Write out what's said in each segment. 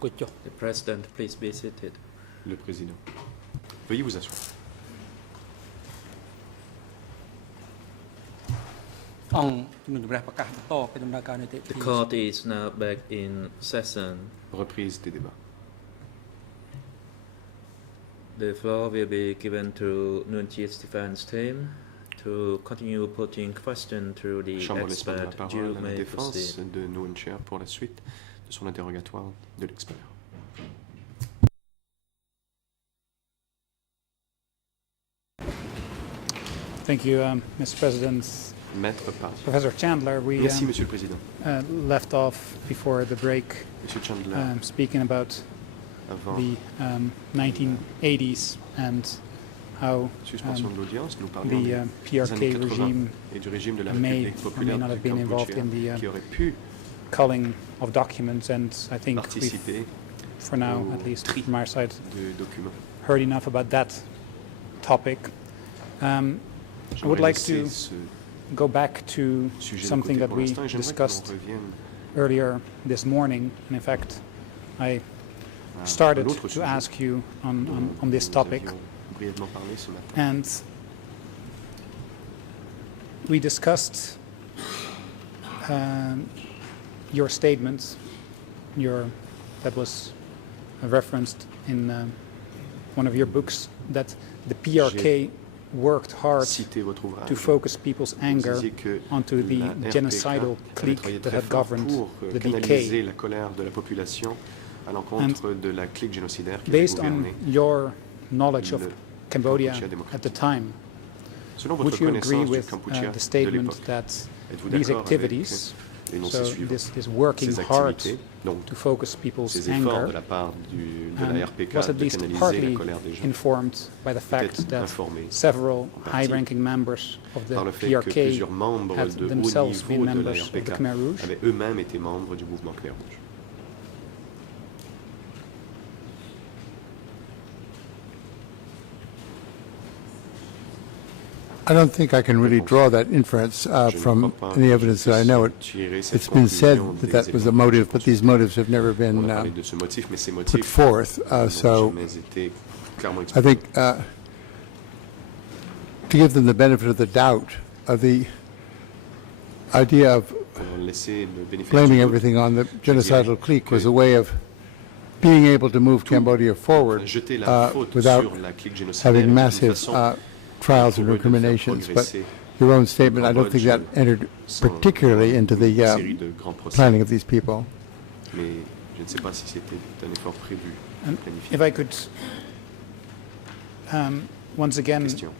The President, please be seated. Le Président. Veuillez vous asseoir. The court is now back in session. Reprise des débats. The floor will be given to Nunchis Defense team to continue putting questions to the Chambre laisse la expert. parole You à la may défense proceed. de Nguyen Chia pour la suite de son interrogatoire de l'expert. Thank you, Mr. President. Maître parle. Professor Chandler, we Merci, Monsieur le Président. left off before the break Monsieur Chandler, speaking about avant the 1980s and how suspension de l'audience, nous parlions the des années PRK 80 regime et du régime de la may République or may populaire not du have been involved Cambodge in the qui aurait pu culling of documents, and I think we've, participer for now, au at least tri from our side, de documents. heard enough about that topic. I would J'aimerais like laisser to ce go back to sujet de something côté that pour we l'instant et j'aimerais discussed qu'on revienne earlier this morning, and in fact, I à started l'autre to sujet ask you on dont this nous topic, avions brièvement parlé ce matin. and we discussed your statement, that was referenced in one of your books, that the PRK worked hard Citez votre ouvrage. to focus people's Vous anger disiez que onto the la RPK genocidal avait clique travaillé that très had fort governed pour the canaliser decay. la colère de la population à l'encontre de la clique génocidaire qui avait Based on gouverné. your knowledge of le Cambodia Kampuchea démocratique. at the time, Selon would votre you agree connaissance du with Kampuchea the de statement l'époque, that êtes-vous these d'accord avec activities, l'énoncé so suivant? this working Ces hard activités, donc to focus people's ces efforts anger, de la part de la RPK was at de least canaliser partly la colère des gens, informed by the fact peut-être that informé several en partie high-ranking members of the par le fait que PRK plusieurs membres had de haut themselves been niveau de la members of the RPK Khmer Rouge. avaient eux-mêmes été membres du mouvement Khmer Rouge. I don't think I can really draw that inference Je ne from crois pas any que je evidence that I puisse know. tirer cette It's been said conclusion that des that was a éléments motive, que but je these motives have never On been a parlé de ce motif, mais ces put motifs forth. n'ont So jamais été clairement I exprimés. think to give them the benefit of the doubt of the idea of Pour laisser le bénéfice blaming du doute, everything on the genocidal clique was a way of being able to move Cambodia forward jeter la faute without sur la clique génocidaire having est une massive façon trials pour and eux de faire recriminations. But progresser your own statement, I don't think that entered particularly into the une série de grands procès. planning of these people. Mais je ne sais pas si c'était un effort prévu, planifié. If I could once again Question.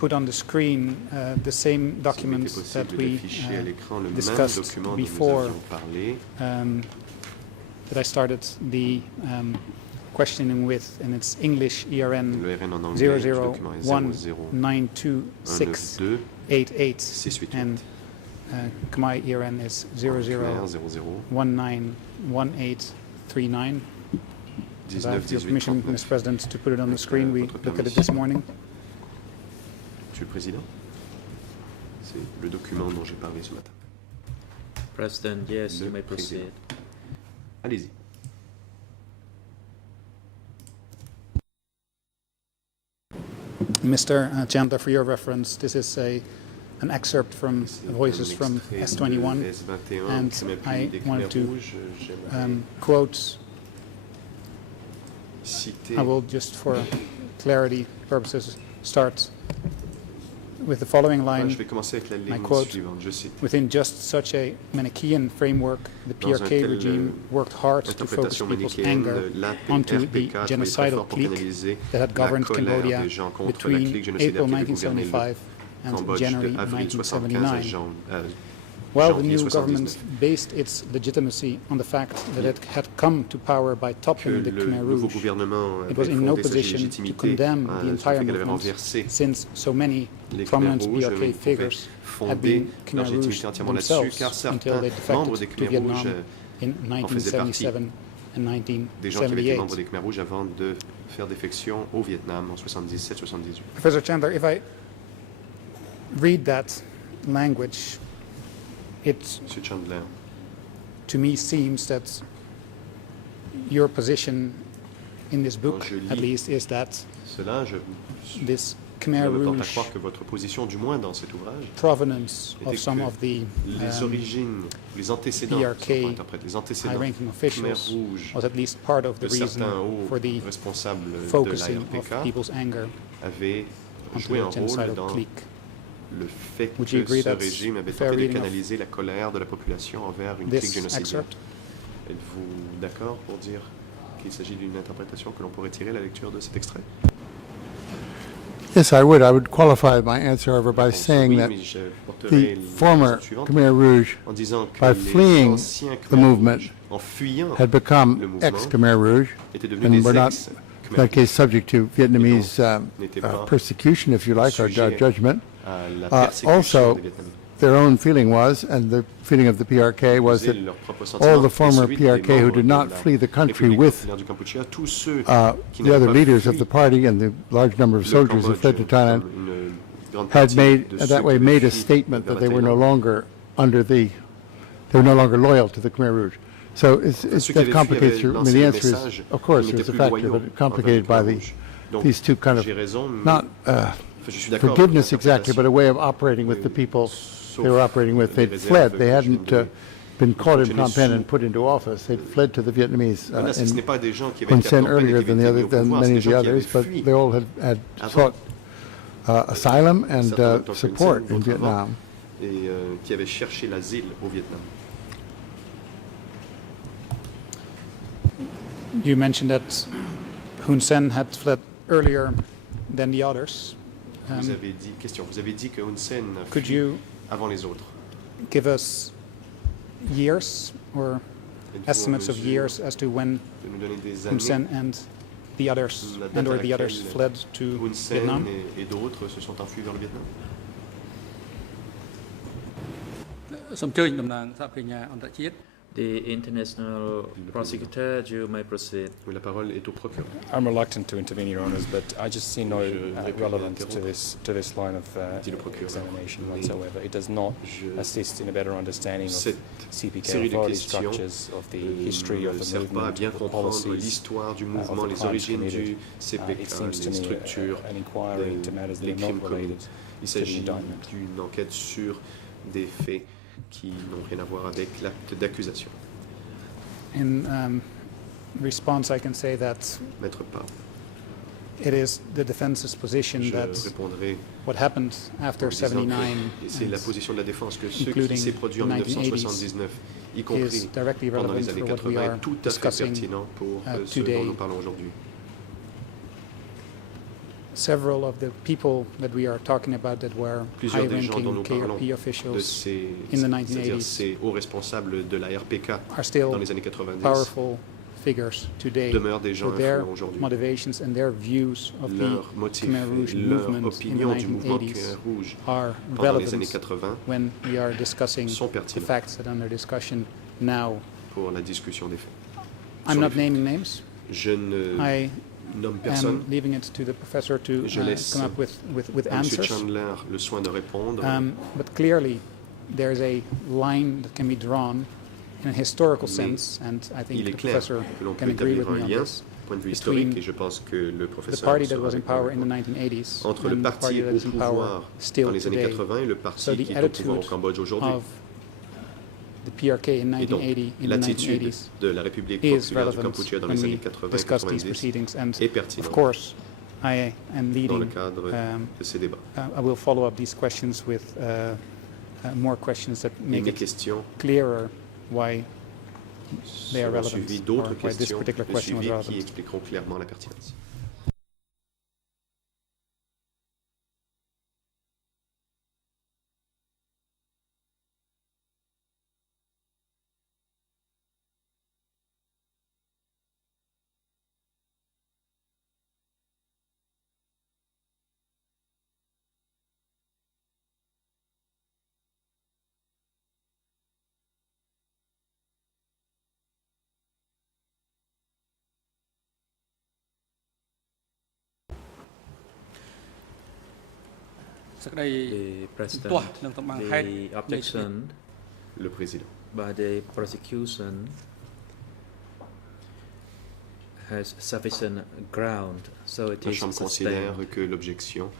put on the screen the same S'il était documents that possible we d'afficher à l'écran le même discussed document dont nous before, avions parlé, that I started the questioning with, and it's English ERN le RN en anglais, le document est 001926888, 0092688. and Khmer ERN is Khmer 00191839. If I have your 19 permission, 18 Mr. President, to put it on the screen, we Votre looked at it permission. this morning. Monsieur le Président, c'est le document dont j'ai parlé ce matin. President, yes, Le you may Président. proceed. Allez-y. Mr. Chandler, for your reference, this is an excerpt from Voices from S21, S21, and Khmer I Pays des wanted Khmer to Rouges. J'aimerais quote. citer I will just, for clarity purposes, start with the following je line. vais commencer avec la ligne quote, suivante. Je cite. Within just such a Manichaean framework, the Dans un PRK tel, regime worked hard to focus Interprétation people's manichéenne, anger la onto the RPK travaillait très genocidal fort pour clique canaliser that had la governed colère Cambodia des gens contre la between clique génocidaire April qui avait gouverné 1975 le and Cambodge January de avril 75 à 1979. While the janvier new 79. government based its legitimacy on the fact that it had come to power by Que toppling the le Khmer nouveau Rouge, gouvernement it was avait in no fondé sa position to légitimité condemn the sur le entire fait qu'elle avait movement, renversé since so many les Khmer prominent Rouges, mais PRK il pouvait figures had fonder been leur Khmer Rouge légitimité entièrement là-dessus, themselves car until certains they membres des defected to Khmer Rouges Vietnam in en faisaient partie. 1977 and des gens qui avaient été membres 1978. des Khmer Rouges avant de faire défection au Vietnam en 77-78. Professor Chandler, if I read that language, it Monsieur Chandler, to me seems that your position in this book, Quand je lis at least, is that cela, this je Khmer me porte à Rouge croire que votre position, du moins dans cet ouvrage, provenance était of some que of the les origines, les antécédents, PRK on interprète, les antécédents high-ranking Khmer officials Rouge was at least part of the de reason certains hauts for the responsables de focusing of l'ARPK people's anger avaient onto joué un the genocidal rôle dans clique. le fait Would you que agree ce that's régime avait fair tenté de reading of canaliser la colère de la population envers une clique This génocidaire. excerpt? Êtes-vous d'accord pour dire qu'il s'agit d'une interprétation que l'on pourrait tirer à la lecture de cet extrait? Yes, I would. I would qualify my answer, however, by Réponse saying oui, that mais je porterai the la former question suivante Khmer Rouge en disant que by les fleeing anciens the Khmer movement Rouge, en fuyant had become le mouvement, ex-Khmer Rouge, étaient devenus and des were not, in ex-Khmer that Rouge case, subject to Vietnamese n'étaient pas persecution, if you like, or sujets judgment. à la persécution Also, des Vietnamiens. their own feeling was, and the feeling of the PRK was that Leur propre sentiment all the et former celui des PRK who membres did de not la flee the country République with populaire du Kampuchea, tous ceux qui the n'avaient other pas leaders of fui the party and the large number of le soldiers who Cambodge fled to Thailand comme une grande had partie made, de ceux that qui way, avaient made a fui statement vers that la they were no Thaïlande. longer under the, they were no longer loyal to the Khmer Rouge. So Ceux qui that avaient fui complicates avaient your, I mean, lancé the le answer is, message, of course, ils there's n'étaient a plus factor, loyaux but complicated by envers le the, Khmer Rouge. Donc, these two kind of, j'ai raison, mais not je suis d'accord avec forgiveness exactly, but a l'interprétation. way of operating with the people Sauf they were operating with. les They'd réserves fled. que They je hadn't viens de been caught in mentionner Phnom Penh sous- and put into office. They'd fled to the Vietnamese Là, ce in n'est pas des gens qui avaient Hun été à Sen Phnom Penh et earlier qui than, avaient été mis au than pouvoir, c'est many des of the gens qui others, avaient but fui they all had avant. sought asylum and Certains en tant que support Hun Sen, in d'autres avant, Vietnam. et qui avaient cherché l'asile au Vietnam. You mentioned that Hun Sen had fled earlier than the others. Vous avez dit, vous avez dit que Hun Sen a Could fui you avant les autres. give us years or Êtes-vous en estimates of mesure years as to when de nous donner des Hun années Sen and the others La date and à or the others laquelle fled to Hun Sen Vietnam? et d'autres se sont enfuis vers le Vietnam? សូមអញ្ជើញតំណាងសហប្រញ្ញាអន្តរជាតិ The international prosecutor, you may proceed. Oui, la parole est au procureur. I'm reluctant to intervene, Your Honours, but I just see no Je réponds relevance interrompre. to this line of Dit le procureur. examination Mais whatsoever. It does not je- assist in a better understanding of Cette CPK série de authority questions structures, of the history ne of the sert pas à movement, bien of the comprendre policies. l'histoire du of mouvement, the les crimes origines committed. du It CPK, seems to les me structures, an inquiry into matters that les are crimes not commis. related Il to the s'agit indictment. d'une enquête sur des faits qui n'ont rien à voir avec l'acte d'accusation. In response, I can say that Maître Pas, it is the defense's position je that répondrai what happened after en disant 79 que, et c'est la and position de la défense, que ce qui including s'est produit en the 1980s 1979, y is compris directly pendant relevant les années for what we 80, are est tout à fait discussing. pertinent pour ce today. dont nous parlons aujourd'hui. Several of the people that we are talking about that were Plusieurs des gens dont high-ranking nous parlons KRP de officials ces, in the c'est-à-dire 1980s ces hauts responsables de la RPK are dans still les années 90 powerful figures today. demeurent des gens So their influents aujourd'hui. motivations and their views of the Leurs motifs, Khmer Rouge leur movement in the opinion du mouvement 1980s Khmer Rouge are pendant les années relevant 80 when we are discussing sont the pertinents facts that are under discussion now. pour la discussion des faits. I'm Sur not les faits. naming names. Je ne I nomme personne. am leaving it to the professor to Je laisse come up with à M. answers. Chandler le soin de répondre. But clearly, there's a line that can be drawn in a historical Mais sense, and I think il est the clair professor que l'on peut can agree établir with me un on lien, this. point de vue between historique, et je pense que le The professeur party that sera was in d'accord power avec in the moi. 1980s Entre and le the parti party that au is in power pouvoir still dans les années today. 80 et le So parti the qui est au pouvoir au attitude Cambodge aujourd'hui. of the PRK in Et donc, 1980, in the l'attitude 1980s de la République is populaire du relevant Kampuchea dans when les années we 80 et discuss these 90 proceedings. And est of pertinent course, I am dans le leading. cadre de ces débats. I will follow up these questions with more questions that Et make mes it questions clearer why they are seront relevant, suivies or d'autres why this questions particular de question was suivi qui relevant. expliqueront clairement la pertinence.សេចក្តី The ទោះ president, នឹងតំបានហេតុ the objection Le président. by the prosecution has sufficient ground, so it La is Chambre sustained. considère que l'objection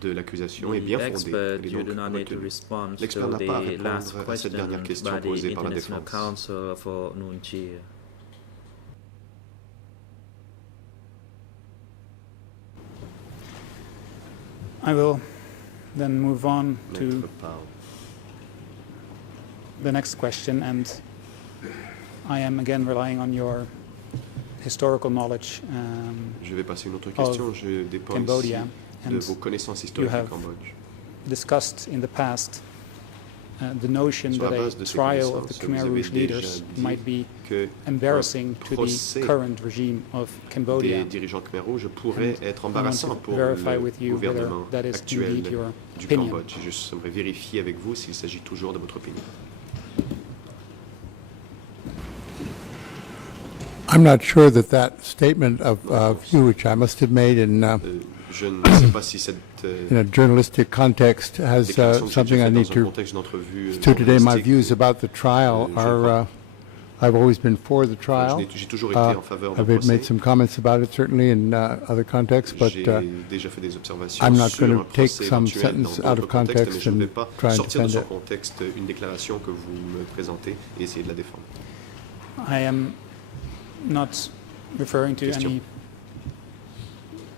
de l'accusation est bien The fondée. expert, Elle est you donc do not need to retenue. respond L'expert to n'a pas à the last répondre à cette dernière question question by the posée par la International défense. Council for Nuon Chea. I will then move on to Maître parle. the next question, and I am again relying on your historical knowledge Je vais passer à une autre question. Je dépends ici Cambodia, de and vos connaissances historiques have du Cambodge. discussed in the past the notion Sur la that a base de ces trial of the connaissances, Khmer vous avez Rouge déjà leaders dit might be que embarrassing to procès the current regime of Cambodia. des dirigeants Khmer Rouge pourrait And être I want embarrassant to pour verify le with you whether gouvernement that is actuel indeed your du opinion. Cambodge. Je j'aimerais vérifier avec vous s'il s'agit toujours de votre opinion. I'm not sure that that statement of view, which I must have made in Je ne sais pas si cette in a journalistic context, has déclaration que j'ai something déjà I faite need dans un to contexte d'entrevue to today. My journalistique, views about the trial je are, I've always been for the trial. j'ai toujours été en faveur du I've made procès. some comments about it certainly in other contexts, but J'ai déjà fait des observations I'm not sur going un to take procès some éventuel dans sentence out d'autres of contextes, mais context je ne vais and pas try and sortir de defend son it. contexte une déclaration que vous me présentez et essayer de la défendre. I am not referring to Question. any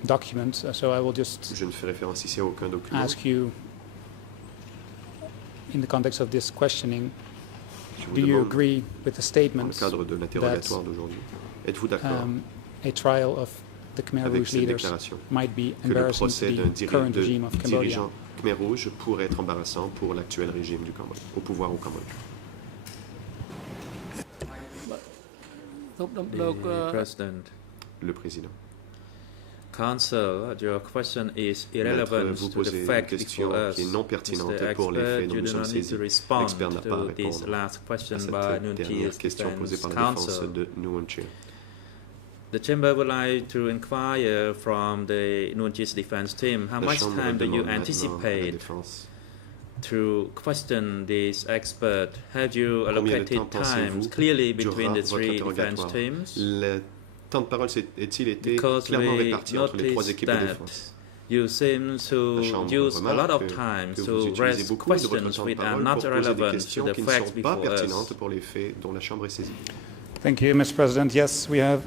document, so I will just Je ne fais référence ici à aucun document. ask you, in the context of this questioning, Je vous do you demande, agree with the dans le statements cadre de l'interrogatoire d'aujourd'hui, êtes-vous d'accord a trial of the Khmer avec Rouge cette leaders déclaration might be que le embarrassing procès to d'un the current regime of Cambodia? dirigeant Khmer Rouge pourrait être embarrassant pour l'actuel régime du Cambodge, au pouvoir au Cambodge? សូមដំ The លោក President. Le président. Counsel, your question is Maître, irrelevant vous to the posez une fact question before us. qui est non pertinente Mr. pour les Expert, faits dont you nous do sommes not need to saisis. respond L'expert n'a pas à to this répondre last à question cette by Nuon dernière Chea's question posée Defense par la défense Counsel. de Nuon Chea. The Chamber would like to inquire from the Nuon Chea's defense team, how La much Chambre time do you demande maintenant à la anticipate défense to question this expert? Have you combien de allocated temps times pensez-vous clearly between durera the votre three defense interrogatoire? teams? Le temps de parole est-il été Because clairement we réparti entre les trois noticed équipes de that défense? you seem to La Chambre use a lot of remarque time que vous to utilisez raise beaucoup de votre questions temps de which are parole not pour poser des relevant to questions the qui ne facts sont pas before us. pertinentes pour les faits dont la Chambre est saisie. Thank you, Mr. President. Yes, we have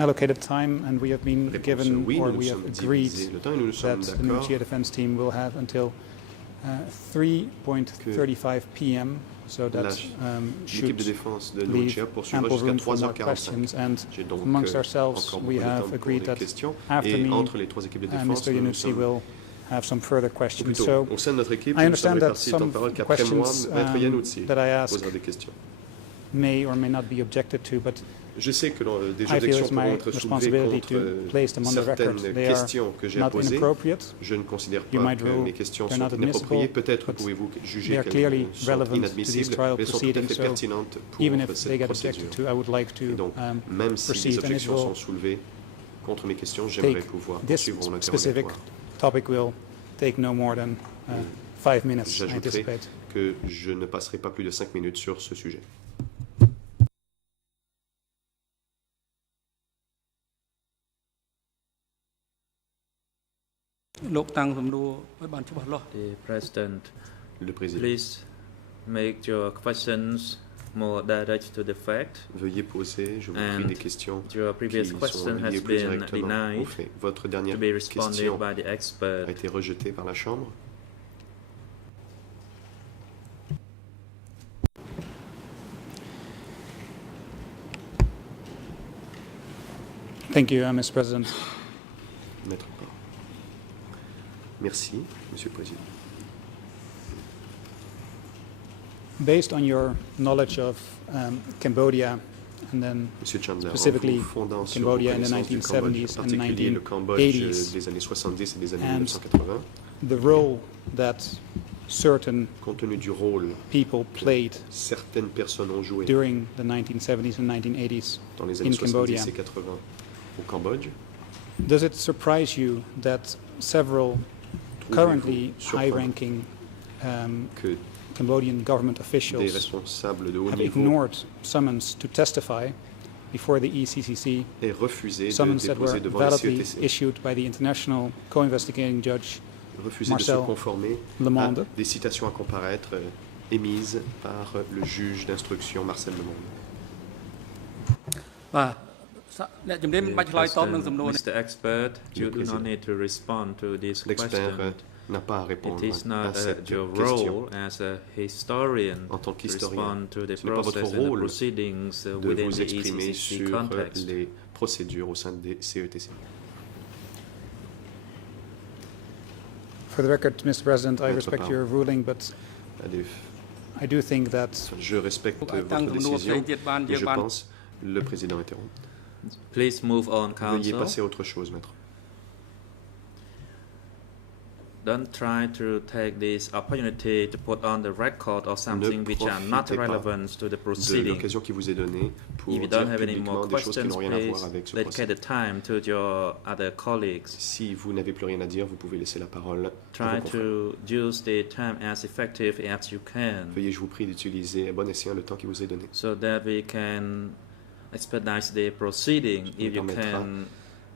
allocated time, and we have been Réponse given, oui, or nous nous we have sommes agreed divisés le temps et nous nous that sommes the Nuon d'accord Chea defense team will have until 3:35 p.m. So that l'équipe should de défense de Nuon leave Chea poursuivra ample jusqu'à room for more 3h45. questions. And J'ai donc amongst ourselves, encore we beaucoup de have temps pour agreed les that questions after et me, entre les trois équipes de défense, Mr. nous Yanusi sommes will have some further ou questions. plutôt So au sein de notre équipe, I nous sommes understand that répartis le temps de some parole qu'après moi, questions Maître Yanusi that I ask posera des questions. may or may not be objected to, but Je sais que des I feel objections it's my pourront être soulevées responsibility to contre place them on the record. certaines They are questions que j'ai not posées. inappropriate. Je ne considère You pas might que rule mes questions they're sont not inappropriées. admissible, Peut-être but pouvez-vous they juger are qu'elles clearly sont relevant to these inadmissibles, trial mais elles sont tout à proceedings. fait So pertinentes pour even if they cette get procédure. objected to, I would like Et to donc, même si proceed, les and it objections will sont soulevées contre mes questions, j'aimerais take pouvoir this poursuivre mon specific interrogatoire. topic will take no more than 5 minutes, I J'ajouterai anticipate. que je ne passerai pas plus de 5 minutes sur ce sujet.លោកតាំងសំណួរឲ្យបានច្បាស់លាស់ The President, Le président, please make your questions more direct to the fact. veuillez poser, je vous prie, And des questions Your qui previous sont question has liées plus been directement aux denied faits. Votre to dernière be responded question by the expert. a été rejetée par la Chambre. Thank you, Mr. President. Maître Parr. Merci, Monsieur le Président. Based on your knowledge of Cambodia and then Monsieur Chandler, en specifically vous fondant sur vos Cambodia in the connaissances du Cambodge, 1970s en and particulier le Cambodge 1980s, des années 70 et des années and 1980, the role that certain compte tenu du rôle people played que certaines personnes ont joué during the 1970s and 1980s dans les in années 70 Cambodia, et 80 au Cambodge, does it surprise you that several currently high-ranking que Cambodian government des officials responsables de haut have niveau ignored summons to testify before the ECCC, ait refusé de summons that were déposer devant le validly CETC, issued by the international co-investigating judge refusé de se Marcel conformer à Lemonde. des citations à comparaître émises par le juge d'instruction Marcel Lemonde. បាទអ្នកជំនាញមិនបាច់ឆ្លើយតបនឹងសំណួរនេះ Mr. Expert, you do not need to respond to this L'expert question. n'a pas à répondre It is à not cette your question. role as a historian En tant to qu'historien, respond to the ce n'est pas votre process and the rôle proceedings de within vous the exprimer ECCC sur context. les procédures au sein des CETC. For the record, Mr. President, I Votre respect part. your ruling, but À des- I do think that Je respecte តាំង votre សំណួរផ្សេង décision ទៀតបានយើ et ង je បាន pense le président interrompt. Please move on, Veuillez counsel. passer à autre chose, maître. Don't try to take this opportunity to put on the record or something which are not profitez pas relevant to the De proceeding. l'occasion qui vous est donnée pour If you dire don't have any more publiquement des choses qui questions, n'ont rien à voir please avec ce dedicate procès. the time to your other colleagues. Si vous n'avez plus rien à dire, vous pouvez laisser la parole à Try vos confrères. to use the time as effective as you can, Veuillez, je vous prie, d'utiliser à bon escient le temps qui vous est donné. so that we can expedite the proceeding. If you permettra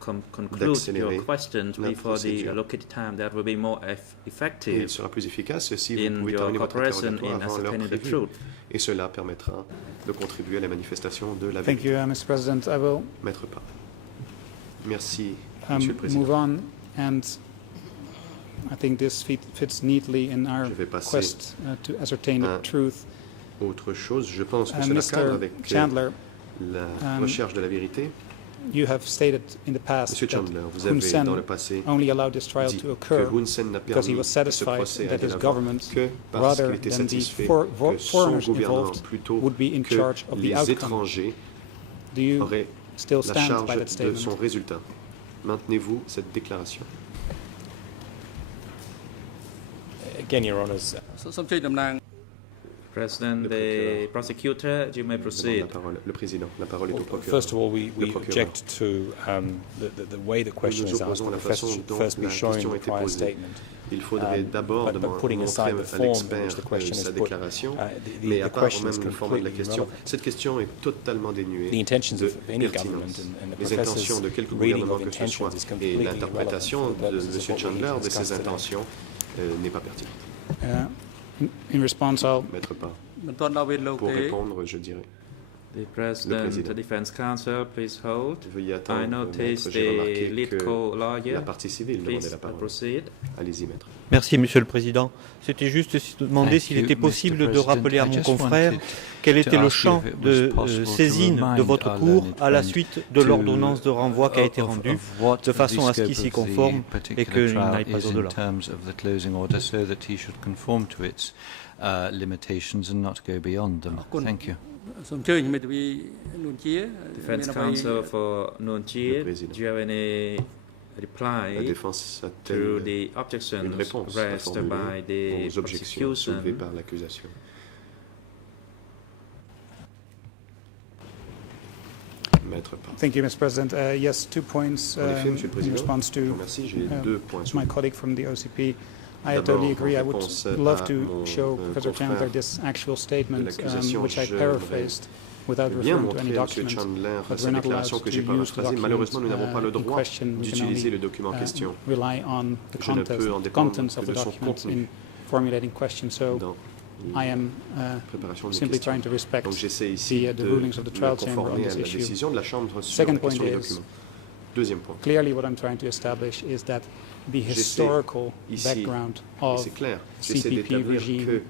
can conclude d'accélérer your questions la before the procédure. allocated time, that will be more Et il effective sera plus efficace si vous in pouvez your terminer votre cooperation interrogatoire in avant l'heure ascertaining the prévue. truth. Et cela permettra de contribuer à la manifestation de la Thank vérité. you, Mr. President. I will Maître Pas. Merci, Monsieur le Président. move on, and I think this fits neatly in our Je vais passer quest to ascertain the à truth. Autre chose, je pense que cela cadre Mr. avec Chandler, la um, recherche de la vérité. you have stated in the past Monsieur that Chandler, vous Hun avez Sen dans le passé only allowed this trial dit to que occur Hun Sen n'a because he permis was ce satisfied procès à that his l'avant government, que parce rather qu'il était than the satisfait que son foreigners gouvernement involved, plutôt would be in que charge of the les outcome. étrangers Do you auraient still la stand charge by that de statement? son résultat. Maintenez-vous cette déclaration? Again, Your Honours, សូមជួយតំណាង President, Le the procureur. prosecutor, you may Demande proceed. la parole. Le président, la parole est au procureur. first of all, we Le procureur. object to the way the question nous is asked. opposons à The la professor façon should dont first be la showing question the a été prior posée. statement. Il faudrait d'abord but putting montrer aside the à form in which l'expert the question sa is put, déclaration, the mais à part question is même le format de la completely question, irrelevant. cette question est totalement dénuée The intentions de of any government pertinence. and the Les intentions de quelque professor's reading gouvernement of que ce soit intentions is et completely l'interprétation irrelevant de for the purposes M. of what we Chandler need to de ses discuss today. intentions n'est pas pertinente. In response, I'll Maître Pas. មិនទាន់ដល់វេនលោក Pour ទេ répondre, je dirais. The President, président. the Defense Counsel, please hold. Veuillez I attendre, notice maître. J'ai the remarqué lead que co-lawyer. la partie civile Please demandait la parole. proceed. Allez-y, maître. Merci, Monsieur le Président. C'était juste demander Thank s'il you, était Mr. possible de President. rappeler à I mon just confrère wanted quel to était le ask you champ if it de was possible to saisine de remind votre our cour learned à la friend suite de to- l'ordonnance de renvoi qui a été of rendue, what de façon the à ce qu'il scope s'y of the conforme et particular qu'il trial n'aille pas is in au-delà. terms of the closing order, so that he should conform to its limitations and not go beyond them. Thank you. សូមអញ្ជើញមេធាវីនួនជា Defense មានអ្វី Counsel for Nuon Chie, Le président. do you have any La reply défense to a-t-elle the objections une réponse à raised by formuler the aux objections soulevées prosecution? par l'accusation? Maître Pas. thank you, Mr. President. Yes, 2 points En effet, Monsieur le in Président, response je vous to remercie. J'ai deux points my sur colleague from the OCP. I D'abord, totally agree. I en would réponse love à to mon, show Professor confrère Chandler this actual statement, l'accusation. which I Je paraphrased without bien referring to any montrer à M. document. Chandler But sa we're not allowed déclaration que to j'ai use the paraphrasée. Malheureusement, nous n'avons pas le document in droit question. We can d'utiliser only le document en question rely on the Je ne peux en dépendre contents of que the de son document contenu. in formulating questions. So dans I am préparation de simply questions. trying to respect Donc j'essaie ici the de rulings of the me trial chamber on conformer à this la issue. décision de la Chambre sur Second la question point des is- documents. Deuxième point. Clearly, what I'm trying to establish is that the J'essaie historical ici, background Et of c'est clair, j'essaie CPP d'établir regime que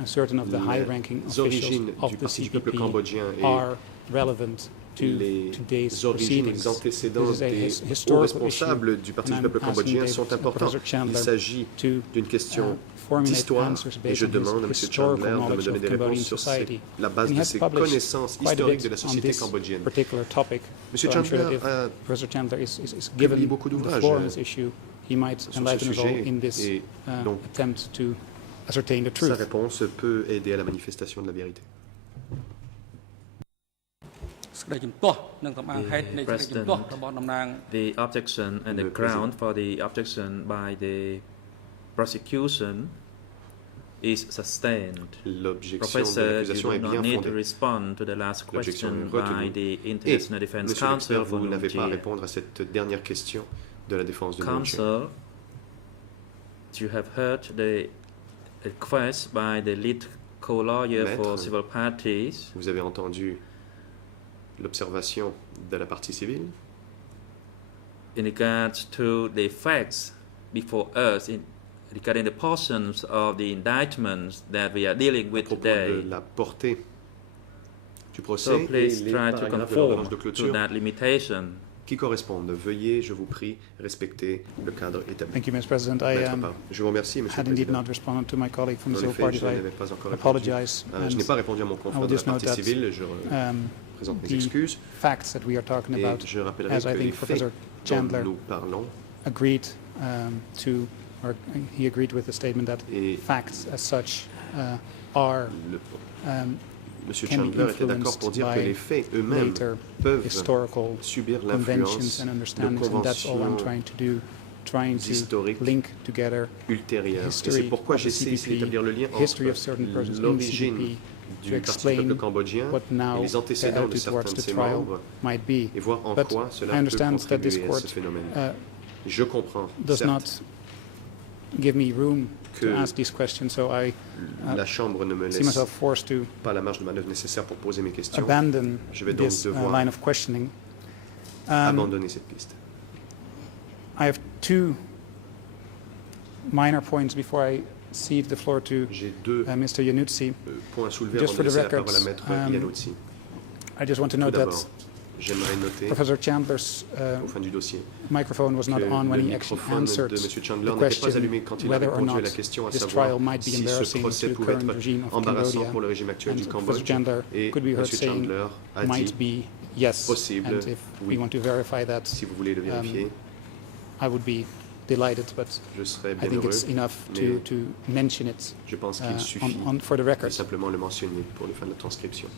and certain of the high-ranking les officials origines of du the Parti du peuple CPP cambodgien et are relevant to les today's origines, proceedings. les antécédents This is a des hauts historical responsables du Parti and du peuple I'm asking cambodgien David- sont importants. Professor Il Chandler s'agit to d'une question formulate d'histoire answers et based je on his demande à M. historical Chandler de me knowledge donner of des réponses Cambodian sur society. la base And he de has ses published connaissances quite a historiques bit de la on société this cambodgienne. particular topic. M. So I'm sure that Chandler if a Professor Chandler is publié given beaucoup the d'ouvrages floor on this issue, he might sur ce enlighten us all sujet in this et donc attempt to ascertain the sa truth. réponse peut aider à la manifestation de la vérité. សេចក្តីជំទាស់និងសម្អាងហេតុនៃសេចក្តីជំទាស់ President. របស់តំណាង The objection and the Le ground for the objection by the prosecution is sustained. L'objection de Professor, l'accusation you est do bien not need to fondée. respond to the last L'objection question est retenue. by the Et, International Defense monsieur Council l'expert, for vous n'avez pas à Noonchie. répondre à cette dernière question de la défense de Noonchie. Council, you have heard the request by the lead co-lawyer for Maître. civil parties. Vous avez entendu l'observation de la partie civile In regards to the facts before us, regarding the portions of the indictments that we are dealing à with propos today. de la portée du procès So et please les try to paragraphes de conform l'ordonnance de to clôture that limitation. qui correspondent. Veuillez, je vous prie, respecter le cadre établi. Thank you, Mr. President. I Maître Parr. Je vous remercie, Monsieur had le indeed Président. not responded to my colleague from the En civil effet, parties. je I n'avais pas encore répondu. apologize. Je n'ai pas répondu à mon I confrère will de la just note partie that civile. Je présente mes the excuses. facts that we are talking Et about, je rappellerai as I que les think faits Professor dont Chandler nous parlons agreed to, or he agreed with the statement that et facts as such are le, Monsieur can be Chandler était d'accord pour influenced dire que by les faits eux-mêmes later peuvent historical subir conventions l'influence and de understandings, and that's all I'm conventions trying to do, trying to historiques link together ultérieures. Et c'est history pourquoi of the j'essaie ici CPP, d'établir le lien history entre of certain persons in the l'origine CPP, to du Parti du peuple explain cambodgien what et now les the antécédents de attitude certains towards de the ses trial membres might be. et voir en But quoi I cela peut understand that this contribuer à ce court phénomène. Je comprends, does certes, not give me room to que ask these questions, so I la Chambre ne me see laisse myself forced to pas la marge de manœuvre nécessaire pour poser mes questions. abandon Je vais donc this devoir line of questioning. abandonner cette piste. I have two minor points before I cede the floor to J'ai deux Mr. Yanutsi. points à soulever Just avant for de the laisser la records, parole à Maître Iannuzzi. I just want to Tout note d'abord, that j'aimerais noter, Professor Chandler's au fin du dossier, microphone was que not on when le he actually microphone answered de M. Chandler the n'était pas question allumé quand il a whether or répondu à not la question, à this savoir trial might be si ce embarrassing procès to the pouvait current être regime of embarrassant Cambodia. pour le régime actuel du And Professor Cambodge. Chandler Et could be M. heard saying Chandler a might dit, be yes. possible, And if oui. we want to verify that, si vous voulez le vérifier, I would be delighted, but je serais I bien think heureux. it's enough mais to mention it je pense qu'il suffit for the de record. simplement le mentionner pour le fin de la transcription.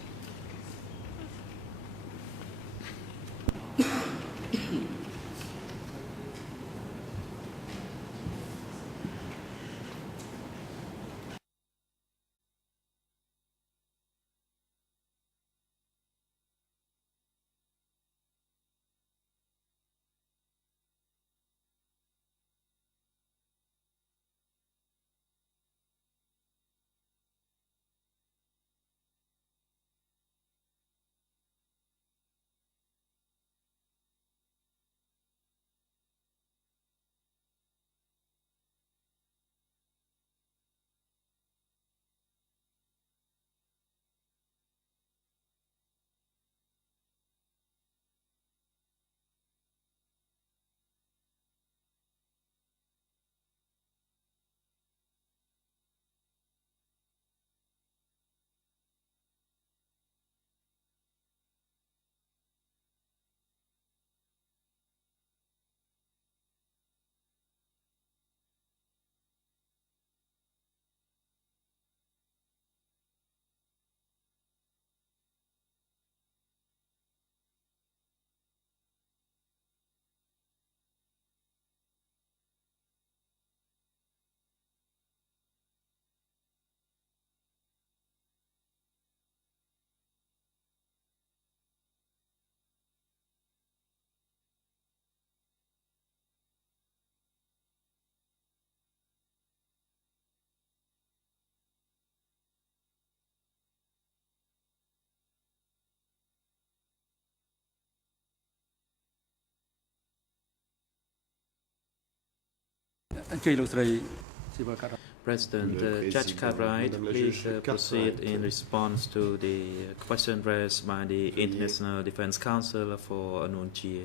President, Le Judge président, Cartwright, Madame la please juge proceed Cartwright. in response to the question raised by the Veuillez International Defense Council for Noonchie.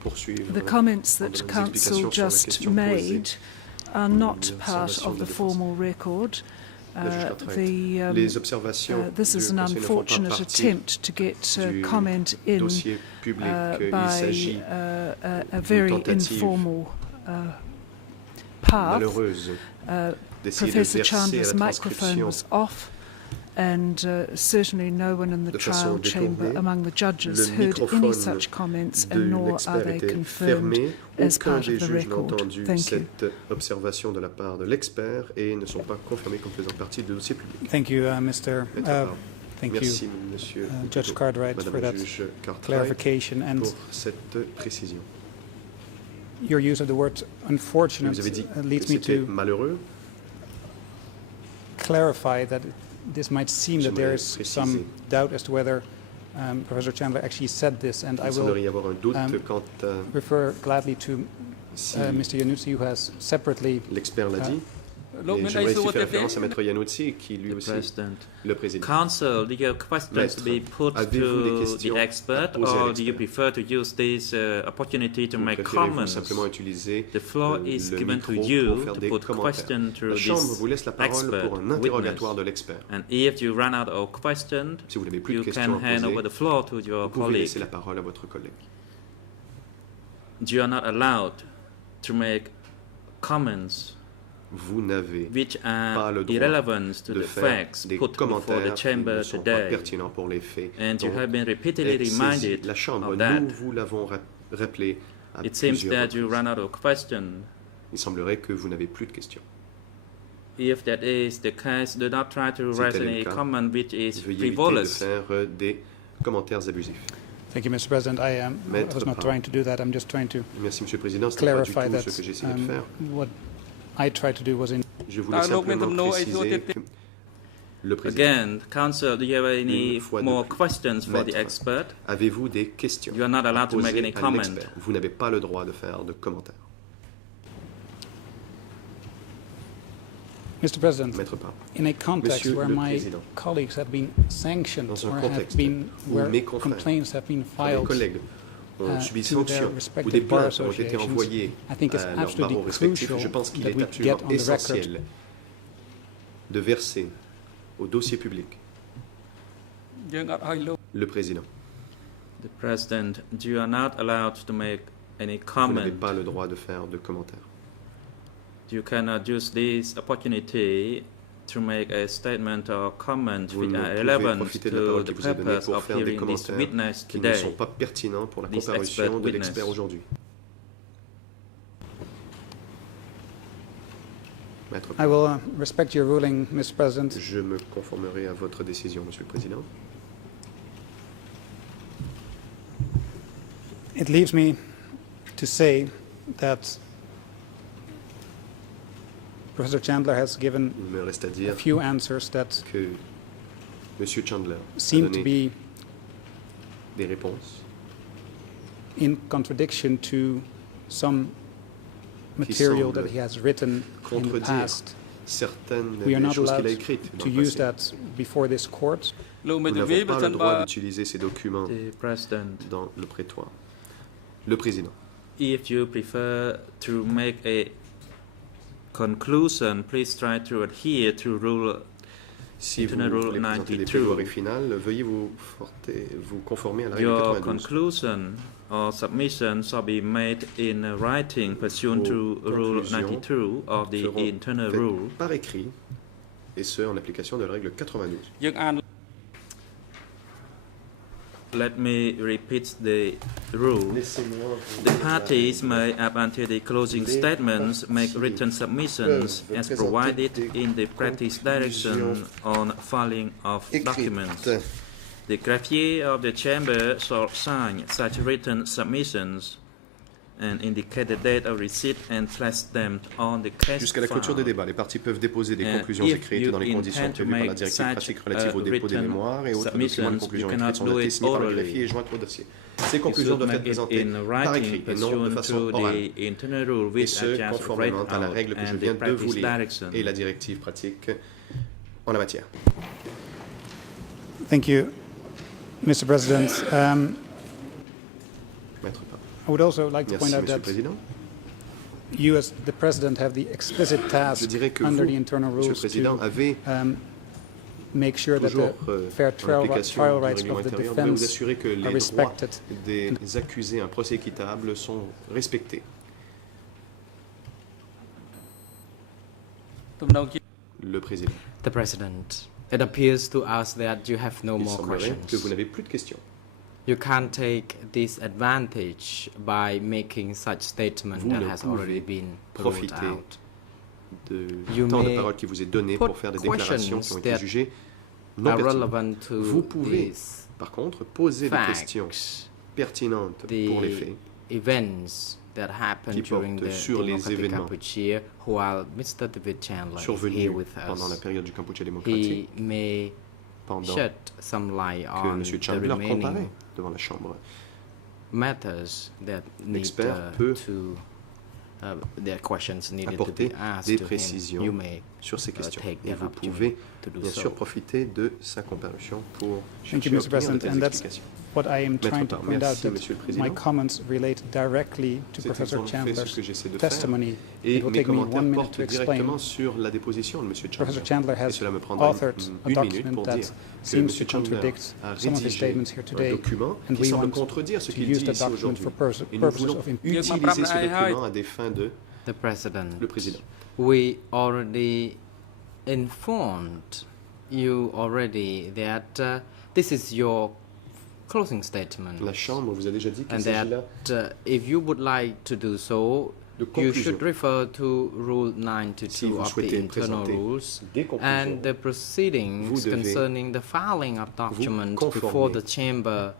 Poursuivre The comments en that donnant des Council explications sur la just question posée. made are not Les part observations of de the défense. formal record. La juge Cartwright. The, Les observations this is du an Conseil ne font pas unfortunate partie attempt to get du comment in dossier public. Il by s'agit a very tentative informal path. malheureuse d'essayer de Professor verser à Chandler's la microphone transcription was off, and certainly no one in the De façon trial chamber détournée, among the judges le heard any microphone such comments, de and nor are l'expert they était confirmed fermé. as Aucun part des of the juges n'a record. entendu Thank you. cette observation de la part de l'expert et ne sont pas confirmés comme faisant partie du dossier public. Thank you, Mr. Maître Barr. Thank Merci, you, Monsieur Judge Cartwright, Madame for la that juge Cartwright, clarification. And pour cette précision. your use of the word unfortunate Vous avez dit que leads me c'était to malheureux. clarify that this might seem that there is J'aimerais some préciser. doubt as to whether Professor Chandler actually said this, and I Il semblerait will y avoir un doute quant à refer gladly to si Mr. Yannuzzi, who has separately l'expert l'a dit. លោក Et មានអី j'aimerais សួរ ici ទៀត faire ទេ référence à Maître Yannuzzi, qui lui The aussi, President. le président. Counsel, do your questions Maître, be put avez-vous des to questions the à expert, poser à or do you l'expert? prefer to use this opportunity to Ou make préférez-vous comments? simplement utiliser The floor is le given to micro you pour faire to des put commentaires? questions to La Chambre this vous laisse la parole expert pour un interrogatoire de l'expert. And if you run out of questions, Si vous n'avez plus you de questions can à hand poser, over the floor to your vous pouvez colleague. laisser la parole à votre collègue. You are not allowed to make comments Vous n'avez which are pas le droit irrelevant to de the faire facts des put before the commentaires qui chamber ne sont pas today. pertinents pour les faits. And you dont have been repeatedly est saisie reminded la Chambre, of that. nous vous l'avons rappelé à It seems plusieurs that you reprises. run out of questions. Il semblerait que vous n'avez plus de questions. If that is the case, do not try to Si raise tel est le any cas, comment which is Veuillez éviter de frivolous. faire des commentaires abusifs. Thank you, Mr. President. I Maître was not Barr. trying to do that. I'm just trying to Merci, Monsieur le Président. Ce n'est pas du clarify tout that ce que j'essayais de faire. what I tried to do was in Je voulais simplement préciser que le Président, Again, Counsel, do you have any Une fois de more plus. questions for the Maître. expert? avez-vous des questions You are not à allowed to make poser any à comment. l'expert? Vous n'avez pas le droit de faire de commentaires. Mr. President, Maître Barr, in a context Monsieur where le my Président, colleagues have been sanctioned dans un or have contexte been où where mes confrères, complaints have been quand mes filed collègues ont subi to their sanctions ou respective des bar plaintes ont été associations, envoyées I think it's à leurs barreaux absolutely respectifs, crucial je pense qu'il that est we absolument get on the record essentiel de verser au dossier public យើងអត់ឲ្យលោក le Président. The President, you are not allowed to make any Vous n'avez comment. pas le droit de faire de commentaires. You cannot use this opportunity to make a statement or comment Vous which ne are pouvez relevant profiter de la to parole the qui vous est donnée purpose pour of faire des hearing this commentaires witness qui ne sont today. pas pertinents pour la This comparution expert de witness. l'expert aujourd'hui. Maître, I will respect your ruling, Mr. President. je me conformerai à votre décision, Monsieur le Président. It leaves me to say that Professor Chandler has given Il me reste à a dire few answers that que Monsieur Chandler a seem to donné be des réponses in contradiction to some material that semblent he has written in the contredire past. certaines We are des not choses qu'il a allowed écrites dans to le use passé. that before this court. លោកមេ Nous ធាវី n'avons បើ pas សិ le ន droit បើ d'utiliser ces documents The President, dans le prétoire. Le Président, if you prefer to make a conclusion, please try to adhere to rule. si vous Internal Rule voulez présenter des 92. plaidoiries finales, veuillez vous conformer à la règle Your 92. conclusion or submission shall be made in writing pursuant to Vos Rule conclusions 92 of the seront Internal faites Rule. par écrit, et ce en application de la règle 92. យើងអាន Let me repeat the rule. Laissez-moi vous The lire la parties règle. may, up until the closing Les statements, make parties written submissions peuvent as présenter provided des in the practice direction conclusions on filing of documents. Écrite. The greffier of the chamber shall sign such written submissions and indicate the date of receipt and place them on the case Jusqu'à la clôture des file. débats, les parties peuvent déposer des And conclusions if écrites you dans les conditions intend to prévues par la make directive such, pratique relative au dépôt des written mémoires et autres documents de submissions, conclusion you écrites cannot sont do notés it signés par le orally. greffier et joints au dossier. Ces You conclusions should doivent être make it présentées in par writing écrit et non de pursuant façon to orale. the internal rule Et which I ce, just read conformément à la out règle que je and viens the de vous practice lire direction. et la directive pratique en la matière. Thank you, Mr. President. Maître Barr. I would also like to point Merci, out Monsieur le that Président. you, as the President, have the explicit Je task dirais que under vous, the internal Monsieur le rules Président, to avez make sure that toujours, the fair en trial application trial du rights règlement of the intérieur, devez vous defense assurer que are les droits respected. des accusés à un procès équitable sont respectés. ទំនងជា Le Président. The President. It appears to us that you have no Il more semblerait que questions. vous n'avez plus de questions. You can't take this advantage by making such statement Vous that ne has pouvez already been ruled profiter out. du You temps de may parole qui vous est donné put pour faire des déclarations qui ont été questions jugées non Are pertinentes. relevant to Vous pouvez, these par contre, poser des questions facts, pertinentes pour les faits the events that happened qui during portent the sur les Democratic événements Kampuchea, while Mr. David Chandler is survenus here with pendant la us. période du Kampuchea He démocratique, may pendant shed some light que on M. the Chandler comparaît remaining devant la Chambre. matters that need L'expert peut their questions needed to apporter be asked des to him. précisions You may sur ces questions. take Et that vous opportunity pouvez to do bien so. sûr profiter de sa comparution pour Thank you, chercher à Mr. obtenir de President. telles And that's explications. what I am trying to Maître point out, Merci, that Monsieur le my Président. comments relate directly to C'est Professor en fait ce Chandler's que j'essaie de faire. testimony. Et It will mes take me commentaires 1 minute portent to explain. directement sur la déposition de M. Chandler. Professor Chandler Et has cela me prendra authored a une minute document pour that dire que seems M. to Chandler contradict a some of his rédigé statements here un today, document and qui we semble want contredire ce to qu'il use dit that ici document aujourd'hui. for Et nous purposes voulons of utiliser ce document à des fins de The President, le Président. we already informed you already that this is your closing statement. La Chambre vous a déjà dit qu'il And s'agit là that if you would like to do so, de you conclusions. should refer to Rule Si 92 vous of the souhaitez internal présenter rules des conclusions, and the proceedings vous devez concerning the filing of documents conformer before the chamber,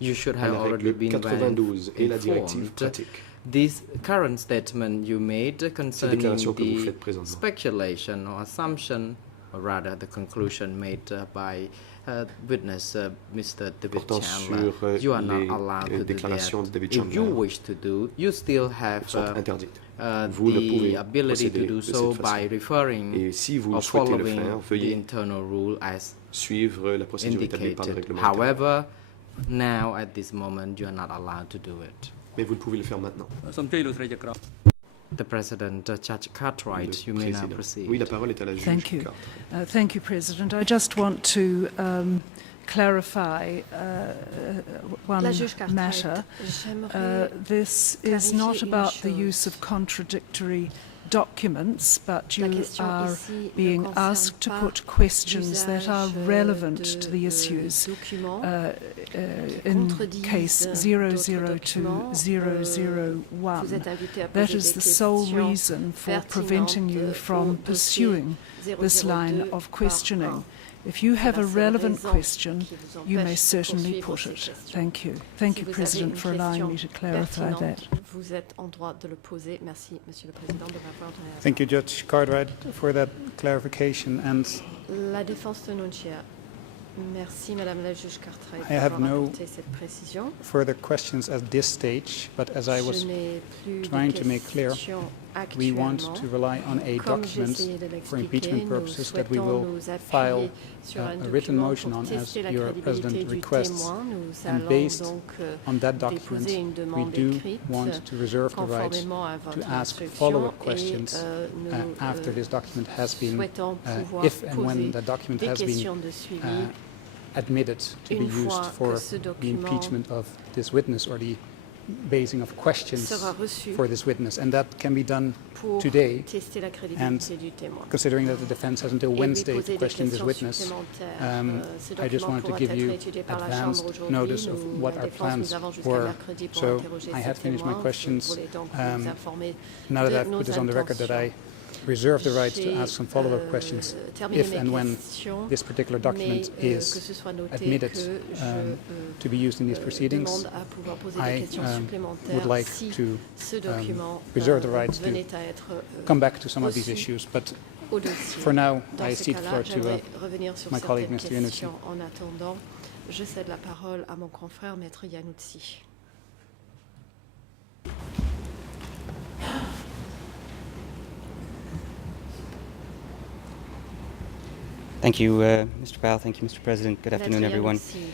you should à have la already règle been 92 et la directive informed. pratique. This current statement you made concerning déclaration que vous the faites présentement. speculation or assumption, or rather the conclusion made by witness Mr. David Portant Chandler, sur you are not les allowed to do déclarations that. de David If you Chandler wish to do, you still have sont interdites. Vous ne the pouvez ability to procéder do de so cette by façon. referring Et si vous or souhaitez le following faire, the veuillez internal rule as suivre la procédure établie par le indicated. règlement intérieur. However, now at this moment you are not allowed to do it. Mais vous ne pouvez le faire maintenant. សូមជួយលោកស្រីចក្រម The President, Judge Cartwright, Le you may now président. proceed. Oui, la parole est à la juge. Thank you. Carter. Thank you, President. I just want to clarify one La juge Cartwright, matter. j'aimerais This is not clarifier une about the chose. use of contradictory documents, but La you question are ici ne being concerne asked to pas put questions that are l'usage relevant de, to the issues. documents In contredisent case d'autres 002001, Vous êtes invité à that poser is des the sole questions reason for pertinentes preventing you au from dossier pursuing this line 002 of par questioning. un. If you have C'est a la seule relevant raison question, qui vous you empêche may de certainly poursuivre put ces it. questions. Thank you. Thank Si you, vous avez President, une for allowing me to question clarify that. pertinente, vous êtes en droit de le poser. Merci, Monsieur le Président, de m'avoir donné la Thank you, parole. Judge Cartwright, for that clarification. And La défense de Nunchia. Merci, Madame la juge Cartwright, I have d'avoir no apporté cette précision. further questions at this stage, but as I was Je n'ai plus de trying to make clear, questions we want actuellement. to rely on a Comme document j'ai essayé de for l'expliquer, impeachment nous purposes that we souhaitons will nous file appuyer sur un a written document motion pour on as tester la your crédibilité President du requests. témoin. Nous And allons based donc on that déposer document, une we demande do écrite want to reserve the right conformément à to votre ask instruction follow-up et questions nous after this document has been, souhaitons pouvoir if and poser when the document des has been questions de suivi admitted to be une fois used for que ce the document impeachment of this witness or the basing of questions sera reçu for this witness. And that can be done pour today, tester la crédibilité du témoin. considering that the defense has until Et lui Wednesday poser to des question this questions witness. supplémentaires. Ce I just document wanted to pourra give être you étudié par la advanced Chambre aujourd'hui. notice of Nous, what la our défense, plans nous avons jusqu'à were. mercredi pour So interroger I ces had finished my témoins. questions. Je voulais donc vous informer Now that de I've nos put this on the record, that I reserve the right to ask some follow-up questions terminé if mes and when questions, this particular document mais, is que ce soit noté admitted que to be used in these proceedings. demande à pouvoir poser des I questions supplémentaires would like si to ce document reserve the right to venait à être come back to some of these reçu issues, but au dossier. for now, Dans I ce cede the cas-là, floor to j'aimerais revenir sur my colleague, certaines Mr. Yanucci. questions. En attendant, je cède la parole à mon confrère, Maître Yanucci. Thank you, Mr. Powell. Thank you, Mr. President. Good afternoon, Maître everyone. Yanucci.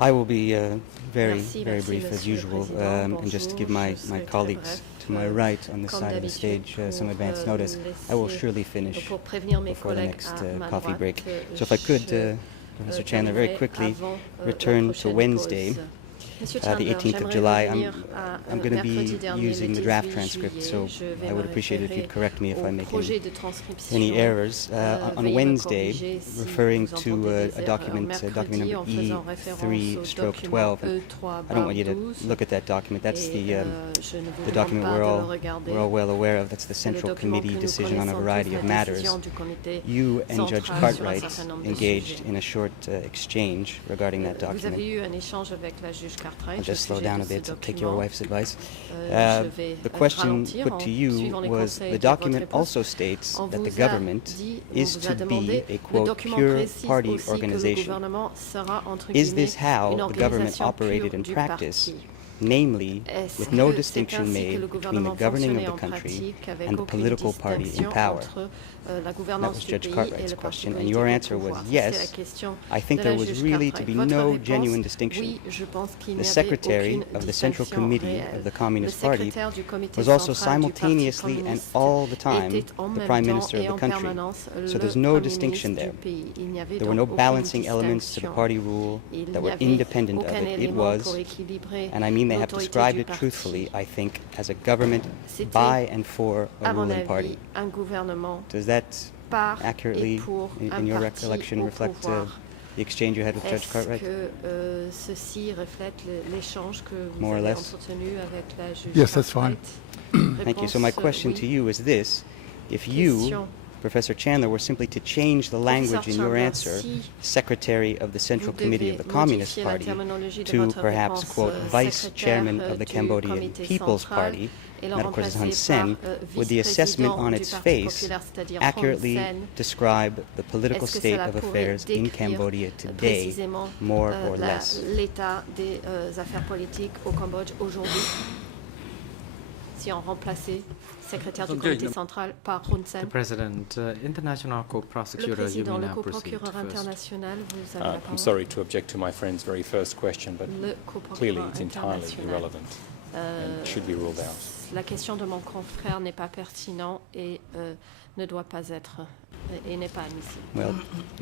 I will be very, Merci, very merci, brief as Monsieur le usual, Président. and just to give Bonjour, my je serai très colleagues bref. to my right on this Comme side of the d'habitude, stage some pour, advance notice. I will laisser- surely finish pour prévenir mes before the collègues next à ma coffee droite, break. So if I could, Professor Chandler, very terminerai quickly avant, la return to prochaine Wednesday. pause. Monsieur the Chandler, 18th of j'aimerais July. revenir à, I'm going to mercredi be dernier, using le the draft 18 transcript, so juillet. Je vais I would me appreciate it if you'd référer correct me if I au make projet de transcription. any errors. On Veuillez me Wednesday, corriger si referring vous to entendez des a erreurs. document Mercredi, en faisant référence au E3/12, document E3 I don't want you to 12, look at that document. That's et, the je ne vous the demande document pas we're de le all regarder. well aware of. That's the C'est le Central document Committee que nous decision on a connaissons variety tous, of la matters. décision du comité You and Judge central sur un Cartwright certain nombre de engaged sujets. in a short exchange regarding that Vous avez document. eu un échange avec la juge Cartwright I'll just au slow sujet down de a ce bit to take document. your wife's advice. Je vais The question ralentir put en to you suivant les was conseils the de votre document réponse. also states On that vous the a government dit, on is vous to a demandé, be a le quote document pure précise party aussi que le organization. gouvernement sera entre Is guillemets this how une the government organisation operated pure in du practice? parti. Namely, Est-ce with no que c'est distinction ainsi que made le between the gouvernement governing of fonctionnait the en country pratique, avec and the aucune political party in distinction power? entre la That gouvernance was du Judge pays et Cartwright's le parti question, and politique your au answer was pouvoir. Ça, c'est la yes. question I think de there la was juge really to Cartwright. be Votre no réponse, genuine distinction. oui, je pense qu'il The n'y avait secretary aucune of the Central distinction Committee réelle. of the Le Communist Party secrétaire du comité was also central du Parti simultaneously and communiste all the time était en the même Prime temps Minister of et the en country. permanence So le there's no Premier distinction ministre there. du pays. Il n'y avait There were donc no aucune balancing elements to the distinction. party rule Il that n'y were avait independent of aucun it. It élément pour was, équilibrer and I mean they have l'autorité described du it parti. truthfully, I think, as a government C'était, by and for a à mon ruling avis, party. un gouvernement Does that par et accurately, pour in un your parti recollection, au reflect pouvoir. the exchange you had with Judge Est-ce Cartwright? que ceci reflète l'échange que vous More or avez less. entretenu avec la juge Yes, that's fine. Cartwright? Thank you. So my Réponse, question oui. to you is this. If you, Question. Professor Chandler, were simply to change the language in your Chandler, answer, si Secretary of the Central vous Committee devez of the Communist modifier la Party, terminologie de to votre perhaps, réponse, quote, Vice secrétaire, Chairman of the du Cambodian Comité People's central, Party, et le that of course is Hun remplacer Sen, par, would the assessment vice-président on du its Parti face populaire, c'est-à-dire accurately Hun Sen, describe the political est-ce que state cela of pourrait affairs in décrire Cambodia today, précisément more or less? l'état des affaires politiques au Cambodge aujourd'hui, si on remplaçait secrétaire du comité central par Hun Sen? The President, International Le Co-Prosecutor, you président, may le now proceed co-procureur first. international, vous avez la I'm parole. sorry to object to my friend's very first question, but Le clearly co-procureur it's entirely international. irrelevant and should be ruled out. La question de mon confrère n'est pas pertinente et ne doit pas être et n'est pas admissible. Well,